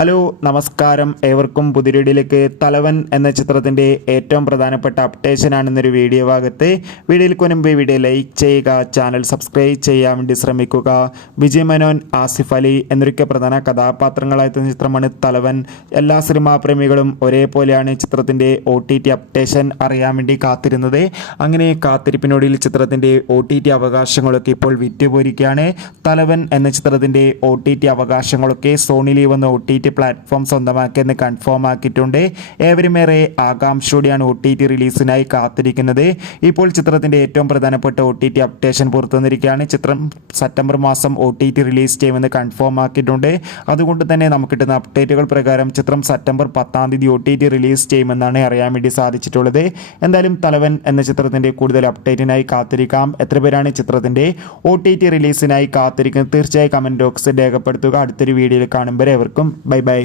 Hello നമസ്കാരം, ഏവർക്കും പുതിയ വീഡിയോയിലേക്ക്. തലവൻ എന്ന ചിത്രത്തിൻ്റെ ഏറ്റവും പ്രധാനപ്പെട്ട അപ്ഡേഷൻ ആണെന്നൊരു വീഡിയോ ഭാഗത്ത്. വീഡിയോയിൽ മുൻപ് വീഡിയോ ലൈക്ക് ചെയ്യുക, ചാനൽ സബ്സ്ക്രൈബ് ചെയ്യാൻ വേണ്ടി ശ്രമിക്കുക. വിജയ് മേനോൻ, ആസിഫ് അലി എന്നൊക്കെ പ്രധാന കഥാപാത്രങ്ങളായെത്തുന്ന ചിത്രമാണ് തലവൻ. എല്ലാ സിനിമാ പ്രേമികളും ഒരേപോലെയാണ് ചിത്രത്തിൻ്റെ OTT അപ്ഡേഷൻ അറിയാൻ വേണ്ടി കാത്തിരുന്നത്. അങ്ങനെ കാത്തിരിപ്പിനൊടുവിൽ ചിത്രത്തിൻ്റെ OTT അവകാശങ്ങളൊക്കെ ഇപ്പോൾ വിറ്റുപോയിരിക്കുകയാണ്. തലവൻ എന്ന ചിത്രത്തിൻ്റെ OTT അവകാശങ്ങളൊക്കെ സോണി ലീവ് എന്ന OTT പ്ലാറ്റ്ഫോം സ്വന്തമാക്കിയെന്ന് കൺഫേം ആക്കിയിട്ടുണ്ട്. ഏവരുമേറെ ആകാംക്ഷയോടെയാണ് OTT റിലീസിനായി കാത്തിരിക്കുന്നത്. ഇപ്പോൾ ചിത്രത്തിൻ്റെ ഏറ്റവും പ്രധാനപ്പെട്ട OTT അപ്ഡേഷൻ പുറത്തുവന്നിരിക്കുകയാണ്. ചിത്രം സെപ്റ്റംബർ മാസം OTT റിലീസ് ചെയ്യുമെന്ന് കൺഫേം ആക്കിയിട്ടുണ്ട്. അതുകൊണ്ട് തന്നെ നമുക്ക് കിട്ടുന്ന അപ്ഡേറ്റുകൾ പ്രകാരം ചിത്രം സെപ്റ്റംബർ 10 OTT റിലീസ് ചെയ്യുമെന്നാണ് അറിയാൻ വേണ്ടി സാധിച്ചിട്ടുള്ളത്. എന്തായാലും തലവൻ എന്ന ചിത്രത്തിൻ്റെ കൂടുതൽ അപ്ഡേറ്റിനായി കാത്തിരിക്കാം. എത്ര പേരാണ് ചിത്രത്തിൻ്റെ OTT റിലീസിനായി കാത്തിരിക്കുന്നത്? തീർച്ചയായും കമൻറ്റ് ബോക്സിൽ രേഖപ്പെടുത്തുക. അടുത്തൊരു വീഡിയോയിൽ കാണുമ്പോൾ ഏവർക്കും ബൈ ബൈ.